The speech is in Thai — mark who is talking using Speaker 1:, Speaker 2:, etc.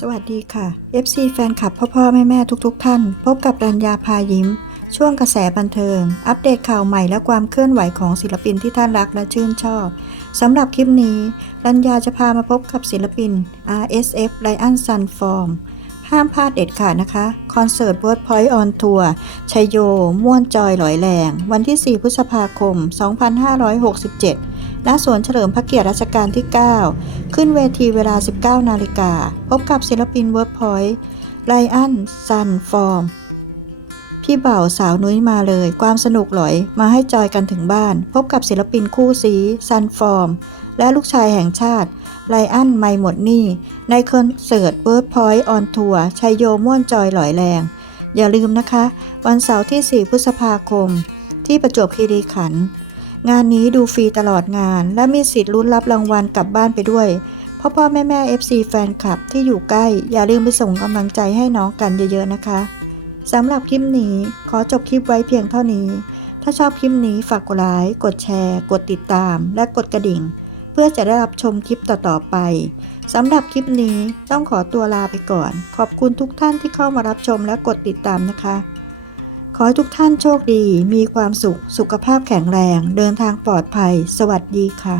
Speaker 1: สวัสดีค่ะ FC แฟนคลับพ่อพ่อแม่แม่ทุกๆทท่าน พบกับรัญญาพายิ้ม ช่วงกระแสบันเทิง อัปเดตข่าวใหม่และความเคลื่อนไหวของศิลปินที่ท่านรักและชื่นชอบสำหรับคลิปนี้ รัญญาจะพามาพบกับศิลปิน RSF Lion Sun Form ห้ามพลาดเด็ดขาดนะคะ คอนเสิร์ต Wordpoint on Tour ชัยโย ม่วนจอยหลอยแรง วันที่ 4 พฤษภาคม 2567 ณสวนเฉลิมพระเกียรติรัชกาลที่ 9 ขึ้นเวทีเวลา 19 นาฬิกา พบกับศิลปิน Workpoint ไลอันซันฟอร์ม พี่เบ่าสาวนุ้ยมาเลย ความสนุกหลอยมาให้จอยกันถึงบ้าน พบกับศิลปินคู่ซีซันฟอร์ม และลูกชายแห่งชาติไลอันไม่หมดหนี่ในคอนเสิร์ต Workpoint on Tour ชัยโยม่วนจอยหลอยแรง อย่าลืมนะคะ วันเสาร์ที่ 4 พฤษภาคม ที่ประจวบคีรีขันธ์ งานนี้ดูฟรีตลอดงาน และมีสิทธิ์ลุ้นรับรางวัลกลับบ้านไปด้วย พ่อพ่อแม่แม่ FC แฟนคลับที่อยู่ใกล้ อย่าลืมไปส่งกำลังใจให้น้องกันเยอะๆนะคะสำหรับคลิปนี้ขอจบคลิปไว้เพียงเท่านี้ ถ้าชอบคลิปนี้ฝากกดไลค์กดแชร์ กดติดตาม และกดกระดิ่ง เพื่อจะได้รับชมคลิปต่อๆไปสำหรับคลิปนี้ต้องขอตัวลาไปก่อน ขอบคุณทุกท่านที่เข้ามารับชมและกดติดตามนะคะ ขอให้ทุกท่านโชคดี มีความสุข สุขภาพแข็งแรง เดินทางปลอดภัย สวัสดีค่ะ